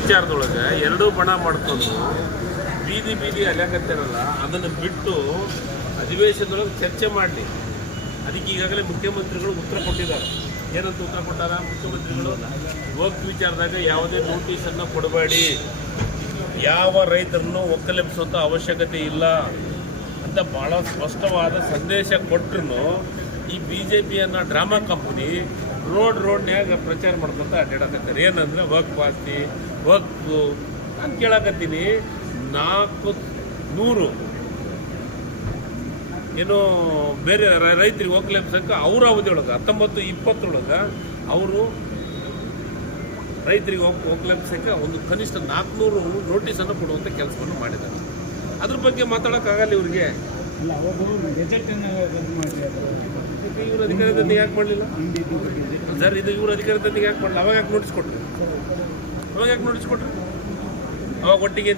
ವಿಚಾರದೊಳಗೆ ಎರಡೂ ಬಣ ಮಾಡ್ಕೊಂಡು ಬೀದಿ ಬೀದಿ ಅಲ್ಯಾಕತ್ತಾರಲ್ಲ ಅದನ್ನು ಬಿಟ್ಟು ಅಧಿವೇಶನದೊಳಗೆ ಚರ್ಚೆ ಮಾಡಲಿ. ಅದಕ್ಕೆ ಈಗಾಗಲೇ ಮುಖ್ಯಮಂತ್ರಿಗಳು ಉತ್ತರ ಕೊಟ್ಟಿದ್ದಾರೆ. ಏನಂತ ಉತ್ತರ ಕೊಟ್ಟಾರ? ಮುಖ್ಯಮಂತ್ರಿಗಳು, ಹೋಗ್ ವಿಚಾರದಾಗ ಯಾವುದೇ ನೋಟಿಸನ್ನು ಕೊಡಬೇಡಿ. ಯಾವ ರೈತರನ್ನು ಒಕ್ಕಲೆಬ್ಸುವಂಥ ಅವಶ್ಯಕತೆ ಇಲ್ಲ ಅಂತ ಭಾಳ ಸ್ಪಷ್ಟವಾದ ಸಂದೇಶ ಕೊಟ್ಟರು ಈ ಬಿ ಜೆ ಪಿಯನ್ನು ಡ್ರಾಮಾ ಕಂಪ್ನಿ ರೋಡ್ ರೋಡ್ನ್ಯಾಗ ಪ್ರಚಾರ ಮಾಡ್ತಂತ ಅಡ್ಡಾಡಕತ್ತಾರೆ. ಏನಂದ್ರೆ ವಕ್ ಆಸ್ತಿ ವಕ್ಫು ನಾನು ಕೇಳಕತ್ತೀನಿ. ನಾಲ್ಕು ನೂರು. ಏನು ಬೇರೆ ರೈತರಿಗೆ ಹೋಗ್ಲೇಬ್ ಸಂಘ ಅವ್ರ ಅವಧಿಯೊಳಗೆ ಹತ್ತೊಂಬತ್ತು ಇಪ್ಪತ್ತರೊಳಗೆ ಅವರು ರೈತರಿಗೆ ಹೋಗಿ ಹೋಗ್ಲೇಬ್ ಸಂಘ ಒಂದು ಕನಿಷ್ಠ ನಾಲ್ಕುನೂರು ನೋಟಿಸನ್ನು ಕೊಡುವಂಥ ಕೆಲಸವನ್ನು ಮಾಡಿದ್ದಾರೆ. ಅದ್ರ ಬಗ್ಗೆ ಮಾತಾಡೋಕ್ಕಾಗಲ್ಲ ಇವರಿಗೆ. ಇವ್ರ ಅಧಿಕಾರಿ ತಂದಿಗೆ ಯಾಕೆ ಮಾಡಲಿಲ್ಲ? ಸರ್ ಇದು ಇವ್ರ ಅಧಿಕಾರದಲ್ಲಿ ಯಾಕೆ ಮಾಡಲಿಲ್ಲ? ಅವಾಗ ಯಾಕೆ ನೋಟಿಸ್ ಕೊಟ್ರಿ? ಅವಾಗ ಯಾಕೆ ನೋಟಿಸ್ ಅವಾಗ ಒಟ್ಟಿಗೆ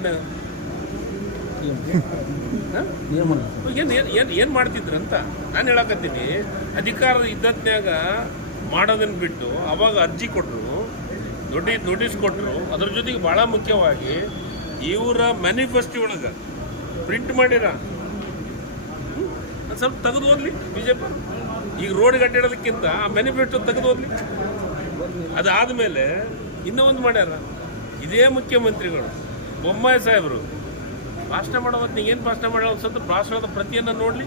ಏನು ಏನು ಏನು ಮಾಡ್ತಿದ್ರಂತ? ನಾನು ಹೇಳಕತ್ತೀನಿ. ಅಧಿಕಾರ ಇದ್ದತ್ನ್ಯಾಗ ಮಾಡೋದನ್ನು ಬಿಟ್ಟು ಅವಾಗ ಅರ್ಜಿ ಕೊಟ್ಟರು ದೊಡ್ಡ ನೋಟಿಸ್ ಕೊಟ್ಟರು ಅದ್ರ ಜೊತೆಗೆ ಭಾಳ ಮುಖ್ಯವಾಗಿ ಇವರ ಮ್ಯಾನಿಫೆಸ್ಟೋ ಒಳಗೆ ಪ್ರಿಂಟ್ ಮಾಡಿರ. ಸ್ವಲ್ಪ ತೆಗೆದು ಓದ್ಲಿ ಬಿ ಜೆ ಪಿ ಈಗ ರೋಡ್ ಗಟ್ಟಿಡೋದಕ್ಕಿಂತ ಆ ಮ್ಯಾನಿಫೆಸ್ಟೋ ತೆಗೆದು ಓದ್ಲಿ. ಅದಾದಮೇಲೆ ಇನ್ನೂ ಒಂದು ಮಾಡ್ಯಾರ. ಇದೇ ಮುಖ್ಯಮಂತ್ರಿಗಳು ಬೊಮ್ಮಾಯಿ ಸಾಹೇಬರು. ಭಾಷಣ ಮಾಡೋ ಹೊತ್ತಿಗೆ ಏನು ಭಾಷಣ ಮಾಡೋ ಅನ್ಸುತ್ತೆ? ಭಾಷಣದ ಪ್ರತಿಯನ್ನ ನೋಡ್ಲಿ.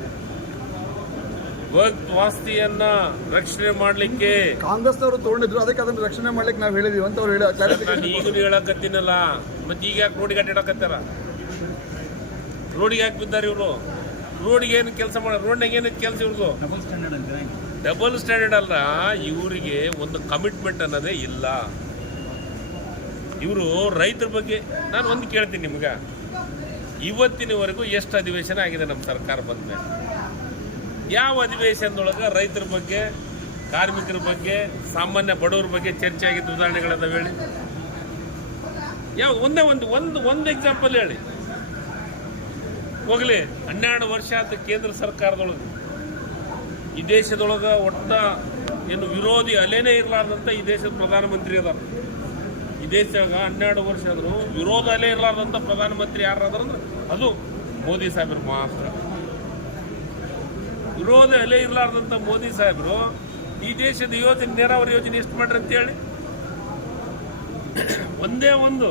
ವಾಸ್ತಿಯನ್ನ ರಕ್ಷಣೆ ಮಾಡಲಿಕ್ಕೆ. ಕಾಂಗ್ರೆಸ್ನವರು ತಗೊಂಡಿದ್ರು ಅದಕ್ಕೆ ಅದನ್ನ ರಕ್ಷಣೆ ಮಾಡ್ಲಿಕ್ಕೆ ನಾವು ಹೇಳಿದೀವಿ ಅಂತ ಅವ್ರು ಹೇಳಿ ಈಗಲೂ ಹೇಳಕತ್ತೀನಲ್ಲ. ಮತ್ತೆ ಈಗ ಯಾಕೆ ರೋಡಿಗೆ ಅಡ್ಡಾಡಕತ್ತಾರ ರೋಡಿಗೆ ಯಾಕೆ ಬಿದ್ದಾರೆ ಇವರು? ರೋಡಿಗೆ ಏನು ಕೆಲಸ ಮಾಡ ರೋಡ್ನಾಗ ಏನು ಕೆಲಸ ಇವ್ರದ್ದು ಡಬಲ್ ಸ್ಟ್ಯಾಂಡರ್ಡ್ ಅಂತೀರಾ ಡಬಲ್ ಸ್ಟ್ಯಾಂಡರ್ಡ್ ಅಲ್ಲ ಇವರಿಗೆ ಒಂದು ಕಮಿಟ್ಮೆಂಟ್ ಅನ್ನೋದೇ ಇಲ್ಲ. ಇವರು ರೈತರ ಬಗ್ಗೆ ನಾನು ಒಂದು ಕೇಳ್ತೀನಿ ನಿಮ್ಗೆ. ಇವತ್ತಿನವರೆಗೂ ಎಷ್ಟು ಅಧಿವೇಶನ ಆಗಿದೆ ನಮ್ಮ ಸರ್ಕಾರ ಬಂದ ಮೇಲೆ? ಯಾವ ಅಧಿವೇಶನದೊಳಗೆ ರೈತರ ಬಗ್ಗೆ, ಕಾರ್ಮಿಕರ ಬಗ್ಗೆ, ಸಾಮಾನ್ಯ ಬಡವರ ಬಗ್ಗೆ ಚರ್ಚೆ ಆಗಿದ್ದು ಉದಾಹರಣೆಗಳನ್ನು ಹೇಳಿ. ಯಾವ, ಒಂದೇ ಒಂದು ಒಂದು ಒಂದು ಎಕ್ಸಾಂಪಲ್ ಹೇಳಿ. ಹೋಗಲಿ, ಹನ್ನೆರಡು ವರ್ಷ ಆದ ಕೇಂದ್ರ ಸರ್ಕಾರದೊಳಗೆ. ಈ ದೇಶದೊಳಗೆ ಒಟ್ಟ ಏನು ವಿರೋಧಿ ಅಲೆನೇ ಇರಲಾರ್ದಂತ ಈ ದೇಶದ ಪ್ರಧಾನಮಂತ್ರಿ ಅದಾರ. ಈ ದೇಶದಾಗ ಹನ್ನೆರಡು ವರ್ಷ ಆದರೂ ವಿರೋಧ ಅಲೆ ಇರಲಾರ್ದಂತ ಪ್ರಧಾನಮಂತ್ರಿ ಯಾರಾದ್ರು ಅಂದ್ರೆ ಅದು ಮೋದಿ ಸಾಹೇಬರು ಮಾತ್ರ. ವಿರೋಧ ಅಲೆ ಇರಲಾರ್ದಂಥ ಮೋದಿ ಸಾಹೇಬರು ಈ ದೇಶದ ಯೋಜನೆ, ನೀರಾವರಿ ಯೋಜನೆ ಎಷ್ಟು ಮಾಡ್ರಿ ಅಂತ ಹೇಳಿ? ಒಂದೇ ಒಂದು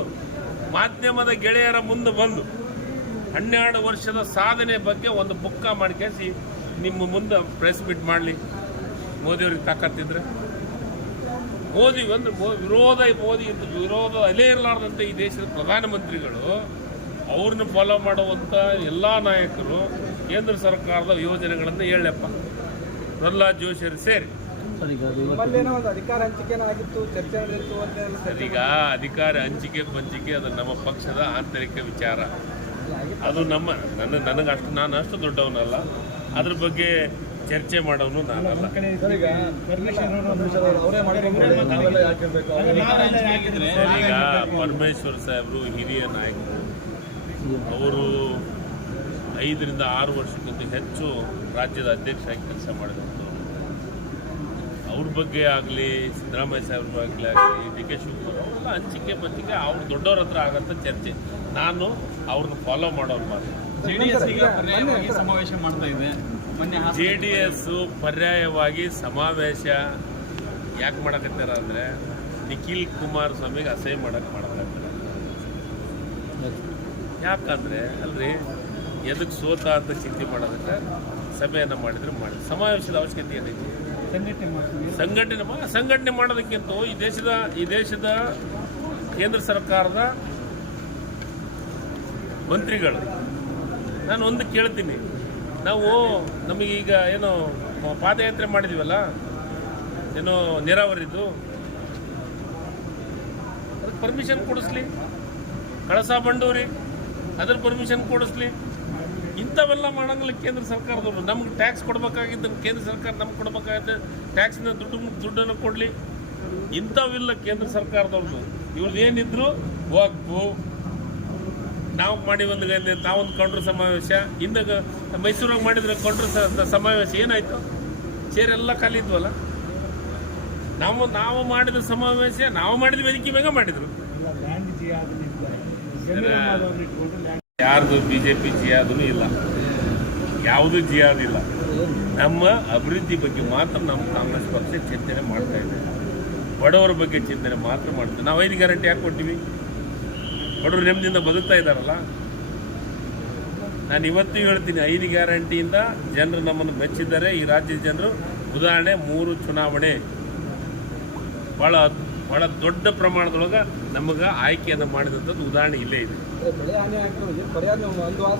ಮಾಧ್ಯಮದ ಗೆಳೆಯರ ಮುಂದೆ ಬಂದು ಹನ್ನೆರಡು ವರ್ಷದ ಸಾಧನೆ ಬಗ್ಗೆ ಒಂದು ಬುಕ್ಕ ಮಾಡ್ಕೇಸಿ ನಿಮ್ಮ ಮುಂದೆ ಪ್ರೆಸ್ ಮೀಟ್ ಮಾಡಲಿ. ಮೋದಿಯವ್ರಿಗೆ ತಾಕತ್ತಿದ್ರೆ. ಮೋದಿ ಒಂದು ವಿರೋಧ ಮೋದಿ ಇದ್ದು ವಿರೋಧ ಅಲೆ ಇರಲಾರ್ದಂಥ ಈ ದೇಶದ ಪ್ರಧಾನಮಂತ್ರಿಗಳು ಅವ್ರನ್ನ ಫಾಲೋ ಮಾಡುವಂಥ ಎಲ್ಲ ನಾಯಕರು ಕೇಂದ್ರ ಸರ್ಕಾರದ ಯೋಜನೆಗಳನ್ನು ಹೇಳಪ್ಪ ಪ್ರಹ್ಲಾದ್ ಜೋಶಿಯರು ಸೇರಿ. ನಿಮ್ಮಲ್ಲೇನೋ ಒಂದು ಅಧಿಕಾರ ಹಂಚಿಕೆನ ಚರ್ಚೆ ನಡೆದಿತ್ತು ಅಂತ ಸರ್, ಈಗ ಅಧಿಕಾರ ಹಂಚಿಕೆ ಪಂಚಿಕೆ ಅದು ನಮ್ಮ ಪಕ್ಷದ ಆಂತರಿಕ ವಿಚಾರ. ಅದು ನಮ್ಮ ನನ್ನ ನನಗಷ್ಟು ಅಷ್ಟು ನಾನು ಅಷ್ಟು ದೊಡ್ಡವನಲ್ಲ. ಅದ್ರ ಬಗ್ಗೆ ಚರ್ಚೆ ಮಾಡೋನು ನಾನಲ್ಲ. ಈಗ ಪರಮೇಶ್ವರ್ ಸಾಹೇಬರು ಹಿರಿಯ ನಾಯಕರು ಅವರು ಐದರಿಂದ ಆರು ವರ್ಷಕ್ಕಿಂತ ಹೆಚ್ಚು ರಾಜ್ಯದ ಅಧ್ಯಕ್ಷರಾಗಿ ಕೆಲಸ ಮಾಡಿದಂಥವ್ರು ಅವ್ರ ಬಗ್ಗೆ ಆಗಲಿ ಸಿದ್ದರಾಮಯ್ಯ ಸಾಹೇಬ್ರ ಬಗ್ಗೆ ಆಗಲಿ ಡಿ ಕೆ ಶಿವಕುಮಾರ್ ಅವರೆಲ್ಲ ಹಂಚಿಕೆ ಪಂಚಿಕೆ ಅವ್ರು ದೊಡ್ಡವ್ರ ಹತ್ರ ಆಗಂತ ಚರ್ಚೆ. ನಾನು ಅವ್ರನ್ನ ಫಾಲೋ ಮಾಡೋರು ಮಾತ್ರ. ಸಮಾವೇಶ ಮಾಡ್ತಾ ಇದೆ. ಜೆ ಡಿ ಎಸ್ ಪರ್ಯಾಯವಾಗಿ ಸಮಾವೇಶ ಯಾಕೆ ಮಾಡಕತ್ತಾರ ಅಂದರೆ ನಿಖಿಲ್ ಕುಮಾರಸ್ವಾಮಿಗೆ ಅಸಹ್ಯ ಮಾಡಕ್ಕೆ ಮಾಡಕತ್ತಾರೆ. ಯಾಕಂದರೆ ಅಲ್ರಿ ಎದಕ್ಕೆ ಸೋತ ಅಂತ ಚಿಂತೆ ಮಾಡೋದಕ್ಕೆ ಸಭೆಯನ್ನು ಮಾಡಿದ್ರೆ ಮಾಡಿ. ಸಮಾವೇಶದ ಅವಶ್ಯಕತೆ ಏನೈತಿ? ಸಂಘಟನೆ ಸಂಘಟನೆ ಮಾಡೋದಕ್ಕಿಂತ ಈ ದೇಶದ ಈ ದೇಶದ ಕೇಂದ್ರ ಸರ್ಕಾರದ ಮಂತ್ರಿಗಳು. ನಾನು ಒಂದು ಕೇಳ್ತೀನಿ. ನಾವು ನಮಗೀಗ ಏನು ಪಾದಯಾತ್ರೆ ಮಾಡಿದೀವಲ್ಲ? ಏನೋ ನೀರಾವರಿದು? ಅದಕ್ಕೆ ಪರ್ಮಿಷನ್ ಕೊಡಿಸ್ಲಿ. ಕಳಸ ಬಂಡೂರಿ ಅದ್ರ ಪರ್ಮಿಷನ್ ಕೊಡಿಸ್ಲಿ. ಇಂಥವೆಲ್ಲ ಮಾಡಂಗಿಲ್ಲ ಕೇಂದ್ರ ಸರ್ಕಾರದವರು. ನಮ್ಗೆ ಟ್ಯಾಕ್ಸ್ ಕೊಡ್ಬೇಕಾಗಿದ್ದನ್ನು ಕೇಂದ್ರ ಸರ್ಕಾರ ನಮ್ಗೆ ಕೊಡ್ಬೇಕಾಗಿದ್ದ ಟ್ಯಾಕ್ಸಿನ ದುಡ್ಡು ದುಡ್ಡನ್ನು ಕೊಡಲಿ. ಇಂಥವಿಲ್ಲ ಕೇಂದ್ರ ಸರ್ಕಾರದವ್ರದ್ದು. ಇವ್ರದ್ದು ಏನಿದ್ರು ವಕ್ಫು ನಾವು ಮಾಡಿ ಒಂದು ನಾವು ತಾವೊಂದು ಕೌಂಟ್ರ್ ಸಮಾವೇಶ. ಇಂದಾಗ ಮೈಸೂರಾಗ ಮಾಡಿದ್ರೆ ಕೌಂಟ್ರ್ ಸಮಾವೇಶ ಏನಾಯ್ತು? ಚೇರೆಲ್ಲ ಖಾಲಿ ಇದ್ವಲ್ಲ? ನಾವು ನಾವು ಮಾಡಿದ ಸಮಾವೇಶ, ನಾವು ಮಾಡಿದ ವೇದಿಕೆ ಮ್ಯಾಗ ಮಾಡಿದ್ರು. ಯಾರ್ದು ಬಿ ಜೆ ಪಿ ಜಿಯಾದೂ ಇಲ್ಲ. ಯಾವುದೂ ಜಿಯಾದಿಲ್ಲ. ನಮ್ಮ ಅಭಿವೃದ್ಧಿ ಬಗ್ಗೆ ಮಾತ್ರ ನಮ್ಮ ಕಾಂಗ್ರೆಸ್ ಪಕ್ಷ ಚಿಂತನೆ ಮಾಡ್ತಾ ಇದೆ. ಬಡವರ ಬಗ್ಗೆ ಚಿಂತನೆ ಮಾತ್ರ ಮಾಡ್ತೀವಿ ನಾವು ಐದು ಗ್ಯಾರಂಟಿ ಯಾಕೆ ಕೊಟ್ಟಿವಿ ಬಡವರು ನೆಮ್ಮದಿಯಿಂದ ಬದುಕ್ತಾ ಇದ್ದಾರಲ್ಲ? ನಾನು ಇವತ್ತು ಹೇಳ್ತೀನಿ, ಐದು ಗ್ಯಾರಂಟಿಯಿಂದ ಜನರು ನಮ್ಮನ್ನು ಮೆಚ್ಚಿದ್ದಾರೆ. ಈ ರಾಜ್ಯದ ಜನರು ಉದಾಹರಣೆ, ಮೂರು ಚುನಾವಣೆ. ಭಾಳ ಭಾಳ ದೊಡ್ಡ ಪ್ರಮಾಣದೊಳಗೆ ನಮಗೆ ಆಯ್ಕೆಯನ್ನು ಮಾಡಿದಂಥದ್ದು ಉದಾಹರಣೆ ಇಲ್ಲೇ ಇದೆ.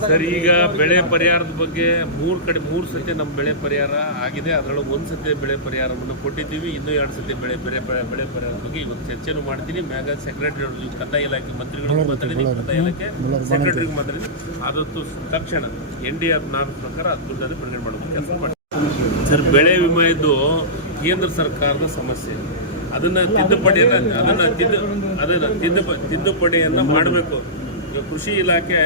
ಸರ್ ಈಗ ಬೆಳೆ ಪರಿಹಾರದ ಬಗ್ಗೆ ಮೂರು ಕಡೆ ಮೂರು ಸತಿ ನಮ್ಮ ಬೆಳೆ ಪರಿಹಾರ ಆಗಿದೆ. ಅದರೊಳಗೆ ಒಂದು ಸತಿ ಬೆಳೆ ಪರಿಹಾರವನ್ನು ಕೊಟ್ಟಿದ್ದೀವಿ. ಇನ್ನೂ ಎರಡು ಸತಿ ಬೆಳೆ ಬೆಳೆ ಬೆಳೆ ಪರಿಹಾರದ ಬಗ್ಗೆ ಇವತ್ತು ಚರ್ಚೆನು ಮಾಡ್ತೀನಿ. ಮ್ಯಾಗ ಸೆಕ್ರೆಟರಿ ಅವರು ಕಂದಾಯ ಇಲಾಖೆ ಮಂತ್ರಿಗಳು ಮಾತಾಡಿದ್ದೀನಿ ಕಂದಾಯ ಇಲಾಖೆ ಸೆಕ್ರೆಟರಿಗೆ ಮಾತಾಡಿದ್ದೀನಿ ಆದಷ್ಟು ತಕ್ಷಣ ಎನ್ ಡಿ ಆರ್ ನಾನು ಪ್ರಕಾರ ಅದು ದುಡ್ಡನ್ನು ಬಿಡುಗಡೆ ಮಾಡಬೇಕು. ಕೆಲಸ ಮಾಡಿ. ಸರ್ ಬೆಳೆ ವಿಮೆ ಇದ್ದು ಕೇಂದ್ರ ಸರ್ಕಾರದ ಸಮಸ್ಯೆ. ಅದನ್ನ ತಿದ್ದುಪಡಿಯನ್ನ ಅದನ್ನ ತಿದ್ದು ಅದನ್ನ ತಿದ್ದುಪ ತಿದ್ದುಪಡಿಯನ್ನ ಮಾಡಬೇಕು. ಕೃಷಿ ಇಲಾಖೆ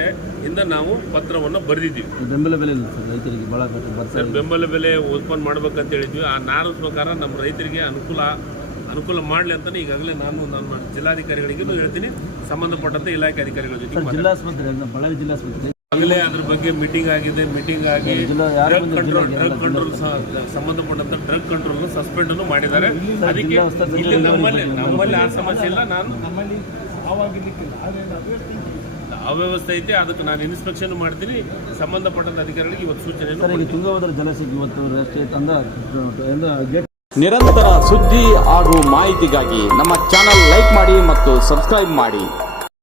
ಇಂದ ನಾವು ಪತ್ರವನ್ನು ಬರೆದಿದ್ದೀವಿ. ಬೆಂಬಲ ಬೆಲೆ ರೈತರಿಗೆ ಭಾಳ ಬೆಂಬಲ ಬೆಲೆ ಉತ್ಪನ್ನ ಮಾಡ್ಬೇಕಂತ ಹೇಳಿದ್ವಿ. ಆ ನಾರು ಪ್ರಕಾರ ನಮ್ಮ ರೈತರಿಗೆ ಅನುಕೂಲ ಅನುಕೂಲ ಮಾಡಲಿ ಅಂತ ಈಗಾಗಲೇ ನಾನು ನನ್ನ ಜಿಲ್ಲಾಧಿಕಾರಿಗಳಿಗೂ ಹೇಳ್ತೀನಿ. ಸಂಬಂಧಪಟ್ಟಂತೆ ಇಲಾಖೆ ಅಧಿಕಾರಿಗಳ ಜೊತೆ ನಮ್ಮ ಬಳ್ಳಾರಿ ಜಿಲ್ಲಾಸ್ಪತ್ರೆ. ಆಗಲೇ ಅದ್ರ ಬಗ್ಗೆ ಮೀಟಿಂಗ್ ಆಗಿದೆ ಮೀಟಿಂಗ್ ಆಗಿ ಡ್ರಗ್ ಕಂಟ್ರೋಲ್ ಡ್ರಗ್ ಕಂಟ್ರೋಲ್ ಸಂಬಂಧಪಟ್ಟಂತ ಡ್ರಗ್ ಕಂಟ್ರೋಲ್ ಸಸ್ಪೆಂಡ್ ಅನ್ನು ಮಾಡಿದ್ದಾರೆ. ಅದಕ್ಕೆ ಇಲ್ಲಿ ನಮ್ಮಲ್ಲಿ ನಮ್ಮಲ್ಲಿ ಆ ಸಮಸ್ಯೆ ಇಲ್ಲ. ನಾನು ಅವ್ಯವಸ್ಥೆ ಐತೆ. ಅದಕ್ಕೆ ನಾನು ಇನ್ಸ್ಪೆಕ್ಷನ್ ಮಾಡ್ತೀನಿ. ಸಂಬಂಧಪಟ್ಟಂತ ಅಧಿಕಾರಿಗಳಿಗೆ ಇವತ್ತು ಸೂಚನೆ. ತುಂಗಭದ್ರಾ ಜಲಾಶಯಕ್ಕೆ ಇವತ್ತು ತಂದ ನಿರಂತರ ಸುದ್ದಿ ಹಾಗೂ ಮಾಹಿತಿಗಾಗಿ ನಮ್ಮ ಚಾನಲ್ ಲೈಕ್ ಮಾಡಿ ಮತ್ತು ಸಬ್ಸ್ಕ್ರೈಬ್ ಮಾಡಿ.